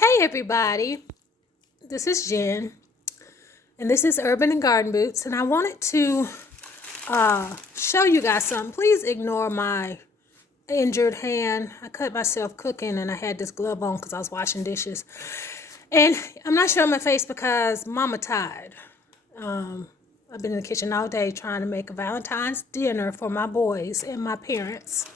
Hey everybody, this is Jen, and this is Urban and Garden Boots, and I wanted to show you guys something. Please ignore my injured hand. I cut myself cooking, and I had this glove on because I was washing dishes. And I'm not showing my face because Mama tired. I've been in the kitchen all day trying to make a Valentine's dinner for my boys and my parents.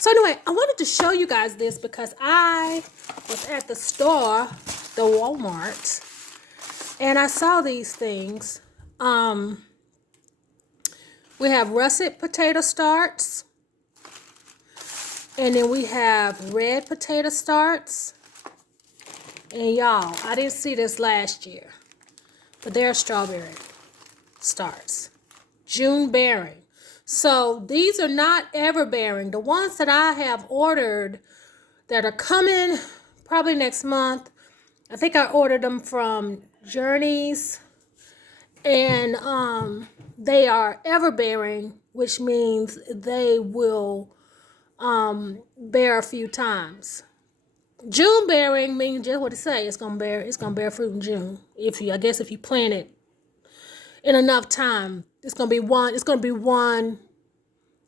So anyway, I wanted to show you guys this because I was at the store, the Walmart, and I saw these things. We have russet potato starts, and then we have red potato starts. And y'all, I didn't see this last year, but they're strawberry starts. June bearing. So these are not ever bearing. The ones that I have ordered that are coming probably next month, I think I ordered them from Journeys, and they are ever bearing, which means they will bear a few times. June bearing means just what it say. It's gonna bear fruit in June. If you plant it in enough time, it's gonna be one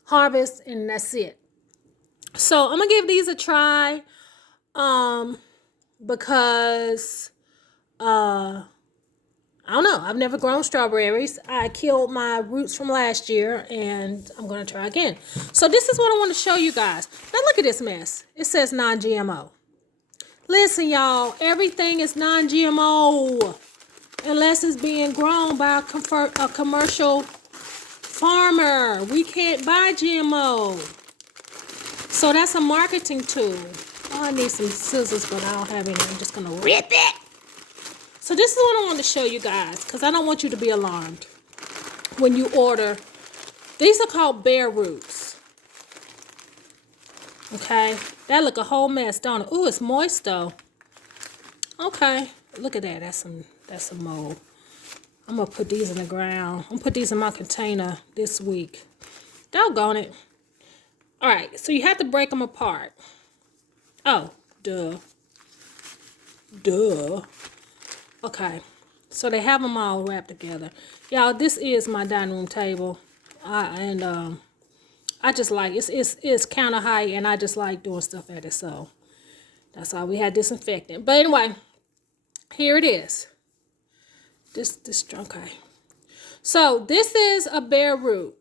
harvest, and that's it. So I'm gonna give these a try, because I don't know. I've never grown strawberries. I killed my roots from last year, and I'm gonna try again. So this is what I want to show you guys. Now look at this mess. It says non-GMO. Listen, y'all, everything is non-GMO unless it's being grown by a commercial farmer. We can't buy GMO. So that's a marketing tool. Oh, I need some scissors, but I don't have any. I'm just going to rip it. So this is what I want to show you guys, because I don't want you to be alarmed when you order. These are called bare roots. Okay, that look a whole mess, don't it? Ooh, it's moist though. Okay, look at that. That's some mold. I'm gonna put these in the ground. I'm gonna put these in my container this week. Doggone it. All right, so you have to break them apart. Oh, duh. Okay, so they have them all wrapped together. Y'all, this is my dining room table. I just like it's counter height, and I just like doing stuff at it. So that's why we had disinfectant. But anyway, here it is. This okay. So this is a bare root,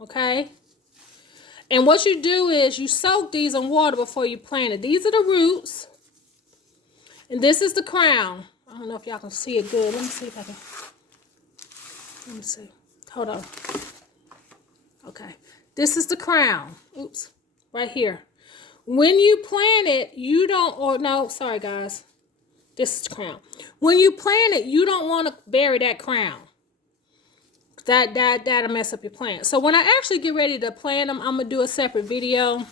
okay? And what you do is you soak these in water before you plant it. These are the roots, and this is the crown. I don't know if y'all can see it good. Let me see if I can. Let me see. Hold on. Okay. This is the crown. Oops. Right here. When you plant it, you don't, or no, sorry guys. This is the crown. When you plant it, you don't want to bury that crown. That'll mess up your plant. So when I actually get ready to plant them, I'm going to do a separate video.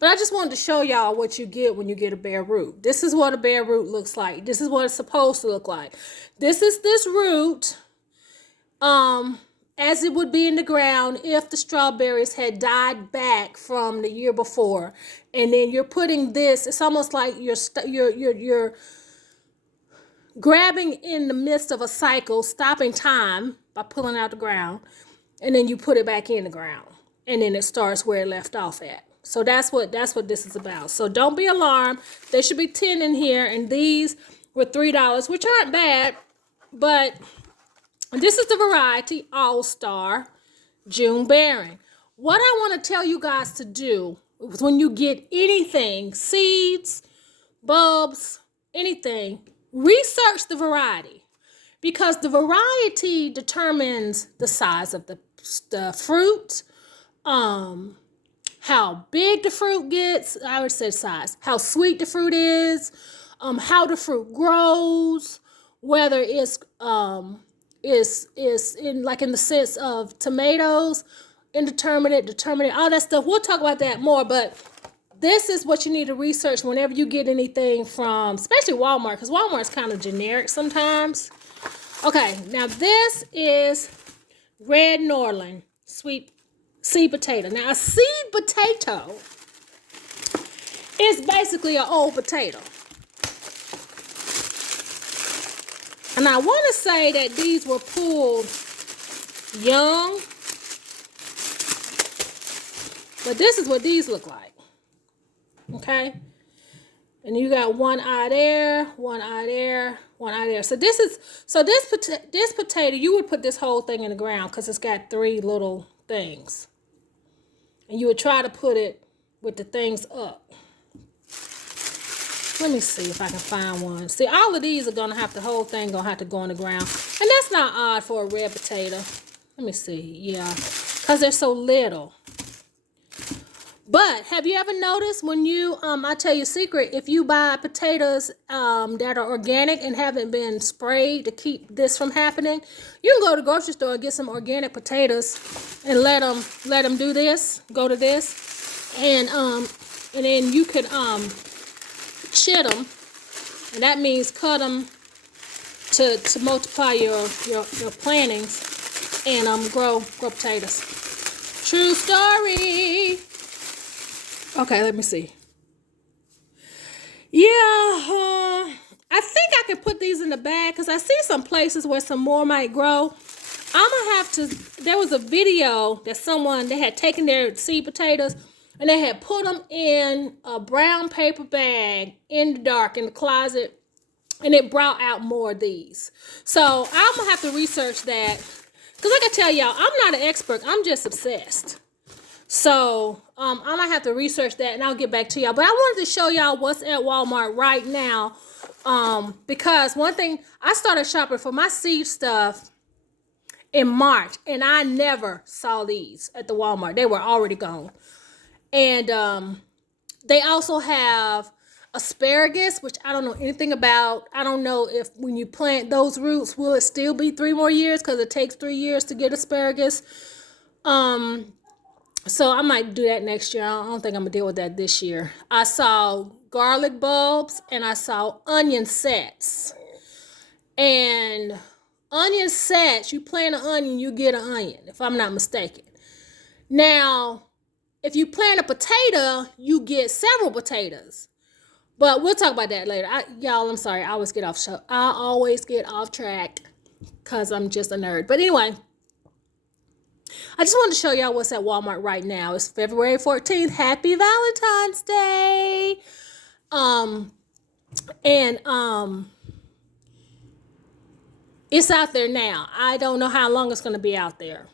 But I just wanted to show y'all what you get when you get a bare root. This is what a bare root looks like. This is what it's supposed to look like. This is this root. As it would be in the ground if the strawberries had died back from the year before. And then you're putting this, it's almost like you're grabbing in the midst of a cycle, stopping time by pulling out the ground, and then you put it back in the ground, and then it starts where it left off at. So that's what this is about. So don't be alarmed. There should be 10 in here, and these were $3, which aren't bad, but this is the variety All-Star June bearing. What I want to tell you guys to do is when you get anything, seeds, bulbs, anything, research the variety, because the variety determines the size of the fruit, how big the fruit gets, I would say size, how sweet the fruit is, how the fruit grows, whether it's is in the sense of tomatoes, indeterminate, determinate, all that stuff. We'll talk about that more, but this is what you need to research whenever you get anything from, especially Walmart, because Walmart's kind of generic sometimes. Okay, now this is red Norland sweet seed potato. Now a seed potato is basically an old potato. And I want to say that these were pulled young. But this is what these look like. Okay? And you got one eye there, one eye there, one eye there. So this potato, you would put this whole thing in the ground because it's got 3 little things. And you would try to put it with the things up. Let me see if I can find one. See, all of these are going to have, the whole thing going to have to go in the ground. And that's not odd for a red potato. Let me see. Yeah. Because they're so little. But have you ever noticed when you, I tell you a secret, if you buy potatoes that are organic and haven't been sprayed to keep this from happening, you can go to the grocery store and get some organic potatoes and let them do this, go to this, and then you could chit them, and that means cut them to multiply your plantings and grow potatoes. True story. Okay, let me see. Yeah, I think I can put these in the bag because I see some places where some more might grow. I'm going to have to, there was a video that they had taken their seed potatoes and they had put them in a brown paper bag in the dark in the closet, and it brought out more of these. So I'm going to have to research that because like I tell y'all, I'm not an expert. I'm just obsessed. So I might have to research that and I'll get back to y'all. But I wanted to show y'all what's at Walmart right now. Because one thing, I started shopping for my seed stuff in March and I never saw these at the Walmart. They were already gone. And they also have asparagus, which I don't know anything about. I don't know if when you plant those roots, will it still be 3 more years? Because it takes 3 years to get asparagus. So I might do that next year. I don't think I'm going to deal with that this year. I saw garlic bulbs and I saw onion sets. And onion sets, you plant an onion, you get an onion, if I'm not mistaken. Now, if you plant a potato, you get several potatoes. But we'll talk about that later. Y'all, I'm sorry. I always get off track because I'm just a nerd. But anyway, I just wanted to show y'all what's at Walmart right now. It's February 14th. Happy Valentine's Day. It's out there now. I don't know how long it's going to be out there.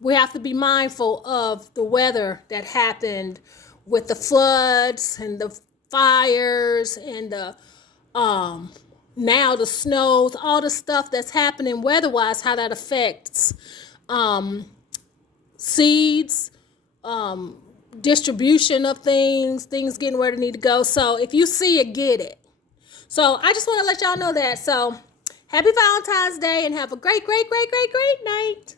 We have to be mindful of the weather that happened with the floods and the fires and the now the snows, all the stuff that's happening weather-wise, how that affects seeds, distribution of things getting where they need to go. So if you see it, get it. So I just want to let y'all know that. So happy Valentine's Day and have a great, great, great, great, great night.